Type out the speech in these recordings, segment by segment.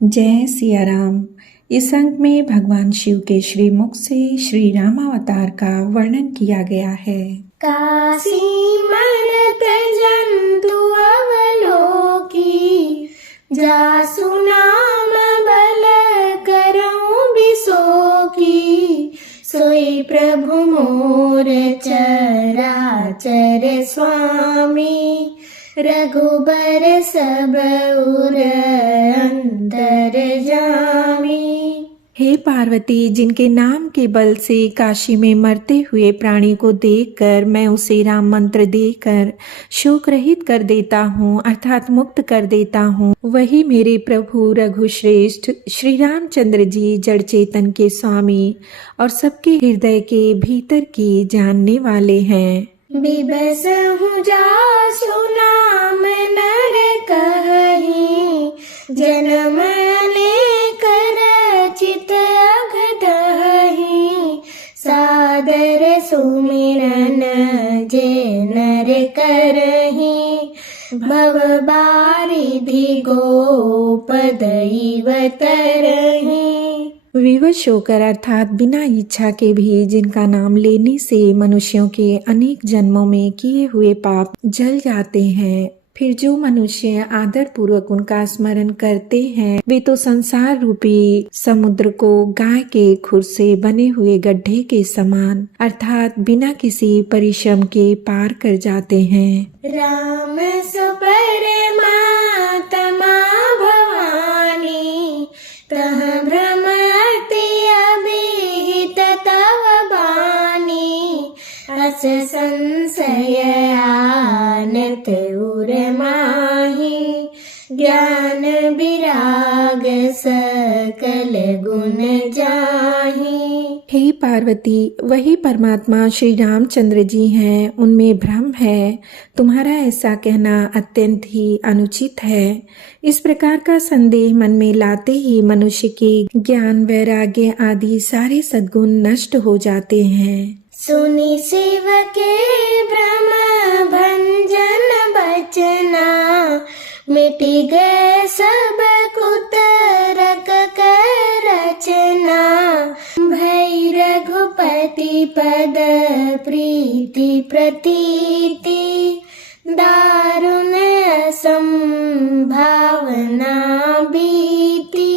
जय सिया राम। इस अंक में भगवान शिव के श्रीमुख से श्री रामावतार का वर्णन किया गया है। काशी मनत जंतु अवलोकी, जासु नाम बल करऊं बिसोकी, सोई प्रभु मोर चराचर स्वामी, रघुबर सब उर अंतर जामी। हे पार्वती, जिनके नाम के बल से काशी में मरते हुए प्राणी को देखकर मैं उसे राम मंत्र देकर शोक रहित कर देता हूँ अर्थात मुक्त कर देता हूँ, वही मेरे प्रभु रघुश्रेष्ठ श्री रामचंद्र जी जड़ चेतन के स्वामी और सबके हृदय के भीतर की जानने वाले हैं। बिबस हूँ जासु नाम नर कहि, जन्म अनेक रचित अघदहि, सादर सुमिरन जे नर करहि, भव बारिधि गोपद इव तरहि। विवश होकर अर्थात बिना इच्छा के भी जिनका नाम लेने से मनुष्यों के अनेक जन्मों में किए हुए पाप जल जाते हैं, फिर जो मनुष्य आदर पूर्वक उनका स्मरण करते हैं वे तो संसार रूपी समुद्र को गाय के खुर से बने हुए गड्ढे के समान अर्थात बिना किसी परिश्रम के पार कर जाते हैं। राम सुपरमा तमा भवानी, तह भ्रम अस संशय आनत उर माहि, ज्ञान विराग सकल गुण जाहि। हे पार्वती, वही परमात्मा श्री रामचंद्र जी हैं, उनमें भ्रम है। तुम्हारा ऐसा कहना अत्यंत ही अनुचित है। इस प्रकार का संदेह मन में लाते ही मनुष्य के ज्ञान वैराग्य आदि सारे सद्गुण नष्ट हो जाते हैं। सुनि शिव के भ्रम भंजन बचना, मिटि गए सब कुतरक कर रचना, भई रघुपति पद प्रीति प्रतीति, दारुण असंभावना बीती।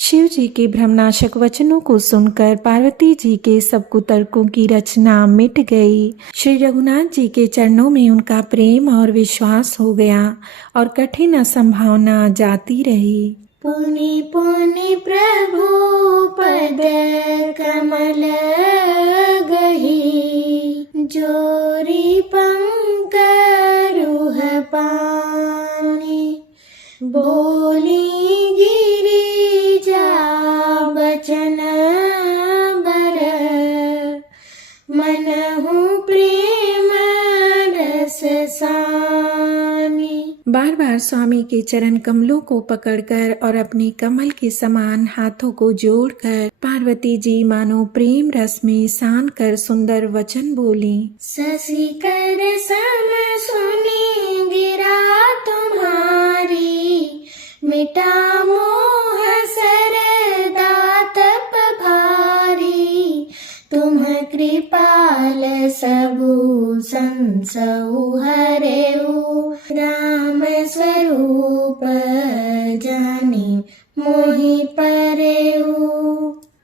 शिव जी के भ्रमनाशक वचनों को सुनकर पार्वती जी के सब कुतर्कों की रचना मिट गई। श्री रघुनाथ जी के चरणों में उनका प्रेम और विश्वास हो गया और कठिन असंभावना जाती रही। पुनि पुनि प्रभु पद कमल गही, जोरी पंकरुह पानी, बोली बचन बर, मनहु प्रेम रस सानी। बार बार स्वामी के चरण कमलों को पकड़कर और अपने कमल के समान हाथों को जोड़कर पार्वती जी मानो प्रेम रस में सान कर सुंदर वचन बोली। शशि कर सम सुनी गिरा तुम्हारी, मिटा मोह सर दातप भारी, तुम कृपाल सबु संसउ हरेउ, राम स्वरूप जानी मोहि परेउ।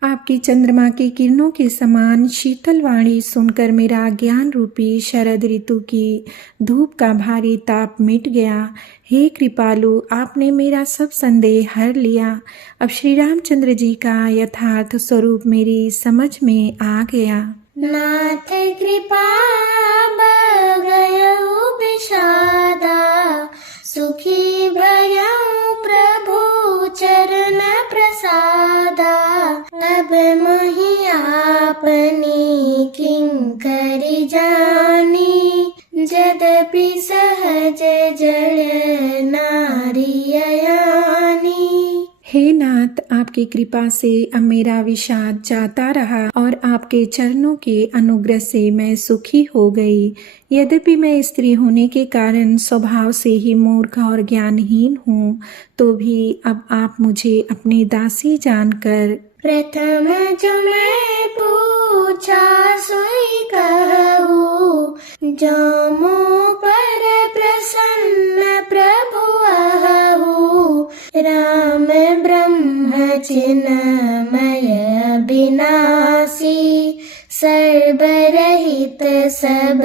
आपकी चंद्रमा की किरणों के समान शीतल वाणी सुनकर मेरा ज्ञान रूपी शरद ऋतु की धूप का भारी ताप मिट गया। हे कृपालु, आपने मेरा सब संदेह हर लिया। अब श्री रामचंद्र जी का यथार्थ स्वरूप मेरी समझ में आ गया। नाथ कृपा बगयउ विषादा, सुखी भयउ प्रभु चरण प्रसादा, अब मोहि आपनी किंकरि जानी, जदपि सहज जड़ नारी अयानी। हे नाथ, आप आपकी कृपा से अब मेरा विषाद जाता रहा और आपके चरणों के अनुग्रह से मैं सुखी हो गई। यद्यपि मैं स्त्री होने के कारण स्वभाव से ही मूर्ख और ज्ञानहीन हूँ, तो भी अब आप मुझे अपनी दासी जानकर प्रथम जो मैं पूछा सोई कहूँ, जो मुँह पर प्रसन्न प्रभु आहू। राम ब्रह्म चिन्मय विनाशी, सर्वरहित सब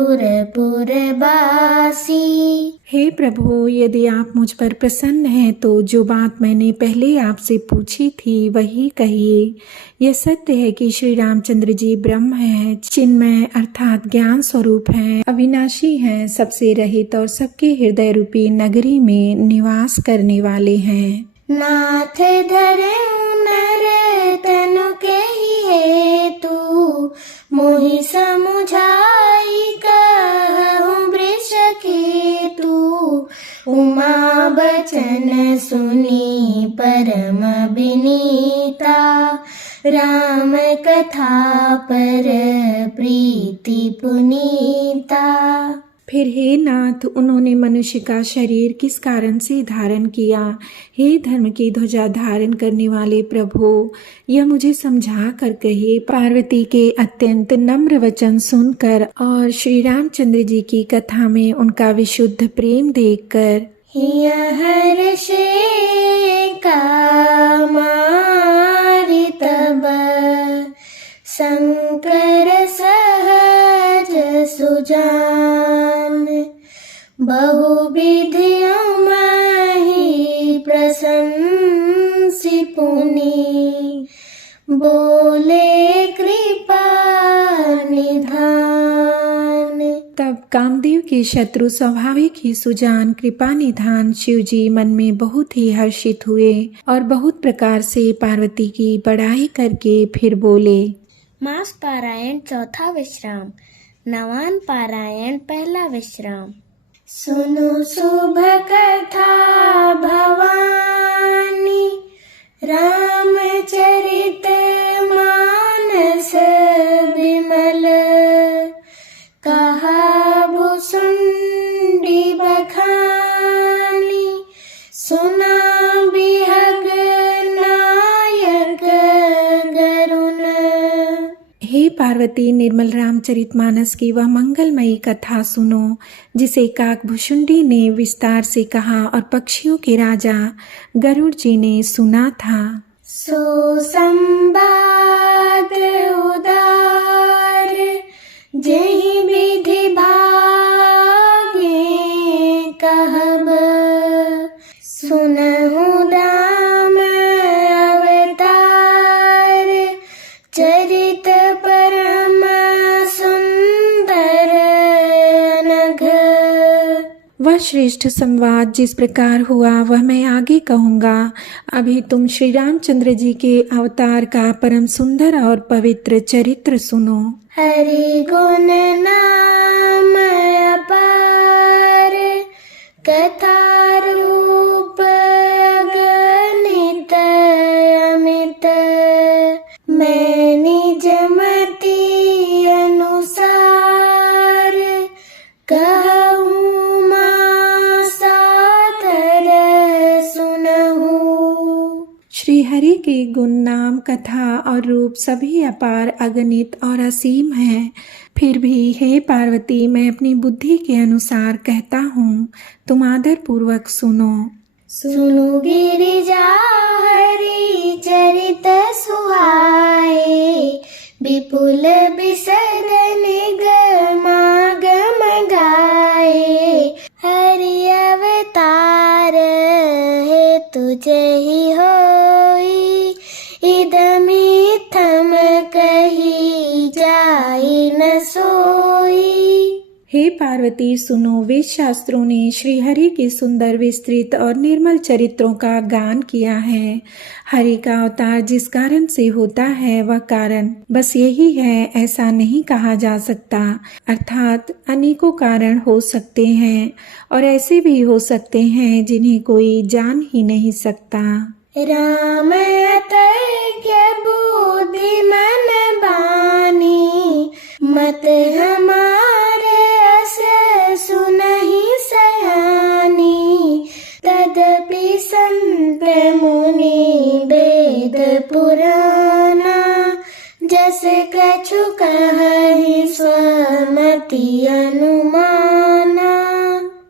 उरपुर बासी। हे प्रभु, यदि आप मुझ पर प्रसन्न हैं तो जो बात मैंने पहले आपसे पूछी थी वही कहिए। यह सत्य है कि श्री रामचंद्र जी ब्रह्म हैं, चिन्मय अर्थात ज्ञान स्वरूप हैं, अविनाशी हैं, सबसे रहित और सबके हृदय रूपी नगरी में निवास करने वाले हैं। नाथ धरऊ नर तनु के ही हेतु, मोहि समुझाई कहूँ वृष केतु। उमा बचन सुनी परम विनीता, राम कथा पर प्रीति पुनीता। फिर हे नाथ, उन्होंने मनुष्य का शरीर किस कारण से धारण किया? हे धर्म की ध्वजा धारण करने वाले प्रभु, यह मुझे समझा कर कहिए। पार्वती के अत्यंत नम्र वचन सुनकर और श्री रामचंद्र जी की कथा में उनका विशुद्ध प्रेम देखकर हर्षे कामारि तब, शंकर सहज सुजान। बहुविधियों महि प्रशंसि पुनि, बोले कृपा निधान। तब कामदेव के शत्रु स्वाभाविक ही सुजान कृपा निधान शिव जी मन में बहुत ही हर्षित हुए और बहुत प्रकार से पार्वती की बड़ाई करके फिर बोले। मास पारायण चौथा विश्राम, नवान पारायण पहला विश्राम। सुनो शुभ कथा भवानी, रामचरित मानस विमल। कहा भुसुंडी बखानी, सुना बिहग नायक गरुण। हे पार्वती, निर्मल रामचरितमानस की वह मंगलमयी कथा सुनो जिसे काकभुशुंडी ने विस्तार से कहा और पक्षियों के राजा गरुड़ जी ने सुना था। सो संवाद उदार, जेहि विधि भागे कहब। सुनहु राम अवतार, चरित परम सुंदर अनघ। वह श्रेष्ठ संवाद जिस प्रकार हुआ वह मैं आगे कहूँगा। अभी तुम श्री रामचंद्र जी के अवतार का परम सुंदर और पवित्र चरित्र सुनो। हरि गुण नाम अपार, कथा रूप अगणित अमित। मैं निज मति अनुसार, कहूँ मां सादर सुनहूँ। श्री हरि के गुण नाम कथा और रूप सभी अपार अगणित और असीम हैं। फिर भी हे पार्वती, मैं अपनी बुद्धि के अनुसार कहता हूँ, तुम आदर पूर्वक सुनो। सुनु गिरिजा हरि चरित सुहाए, विपुल विशद निगमागम गाए। हरि अवतार है तुझे ही होई, इदमिथम कही जाई न सोई। हे पार्वती सुनो, वेद शास्त्रों ने श्री हरि के सुंदर विस्तृत और निर्मल चरित्रों का गान किया है। हरि का अवतार जिस कारण से होता है वह कारण बस यही है, ऐसा नहीं कहा जा सकता। अर्थात अनेकों कारण हो सकते हैं और ऐसे भी हो सकते हैं जिन्हें कोई जान ही नहीं सकता। राम अतज्ञ बुद्धि मन बानी, मत हमारे अस सुनहि सयानी। तदपि संत मुनि वेद पुराना, जस कछु कहहि स्वमति अनुमाना।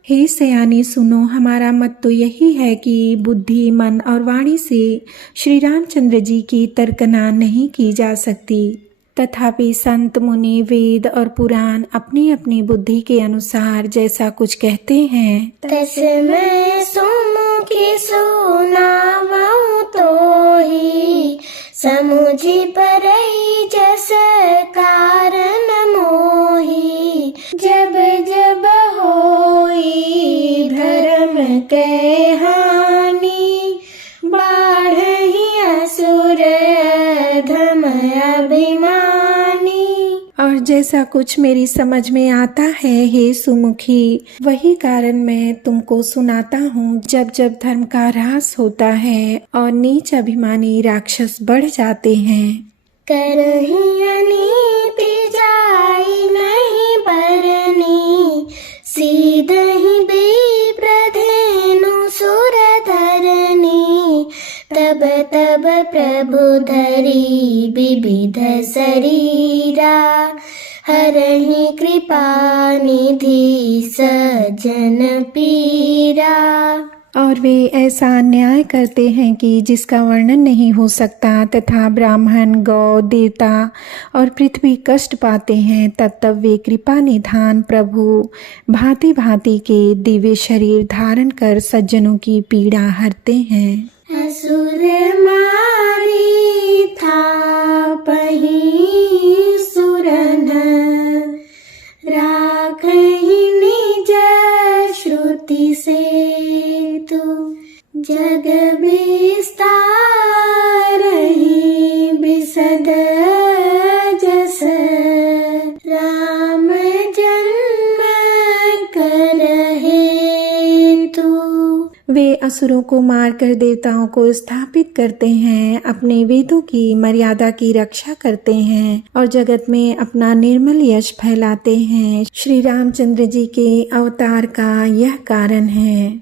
हे सयानी सुनो, हमारा मत तो यही है कि बुद्धि, मन और वाणी से श्री रामचंद्र जी की तर्कना नहीं की जा सकती। तथापि संत मुनि वेद और पुराण अपनी अपनी बुद्धि के अनुसार जैसा कुछ कहते हैं, तस्मै सुमुखी सुनावऊँ तोहि, समुझि परई जस कारण मोहि। जब जब होई धर्म के हानि, बाढ़हि असुर अधम अभिमानी। और जैसा कुछ मेरी समझ में आता है हे सुमुखी, वही कारण मैं तुमको सुनाता हूँ। जब जब धर्म का ह्रास होता है और नीच अभिमानी राक्षस बढ़ जाते हैं, करहि अनीति जाई नहीं बरनी, सीधहि विप्रधेनु सुर धरनी। तब तब प्रभु धरी विविध शरीरा, हरहि कृपा निधि सज्जन पीरा। और वे ऐसा अन्याय करते हैं कि जिसका वर्णन नहीं हो सकता, तथा ब्राह्मण, गौ, देवता और पृथ्वी कष्ट पाते हैं। तब तब वे कृपा निधान प्रभु भांति भांति के दिव्य शरीर धारण कर सज्जनों की पीड़ा हरते हैं। असुर मारी थापहि सुरन, राखहि निज श्रुति सेतु। जग विस्तारहि बिसद जस, राम जन्म करहेतु। वे असुरों को मारकर देवताओं को स्थापित करते हैं, अपने वेदों की मर्यादा की रक्षा करते हैं और जगत में अपना निर्मल यश फैलाते हैं। श्री रामचंद्र जी के अवतार का यह कारण है।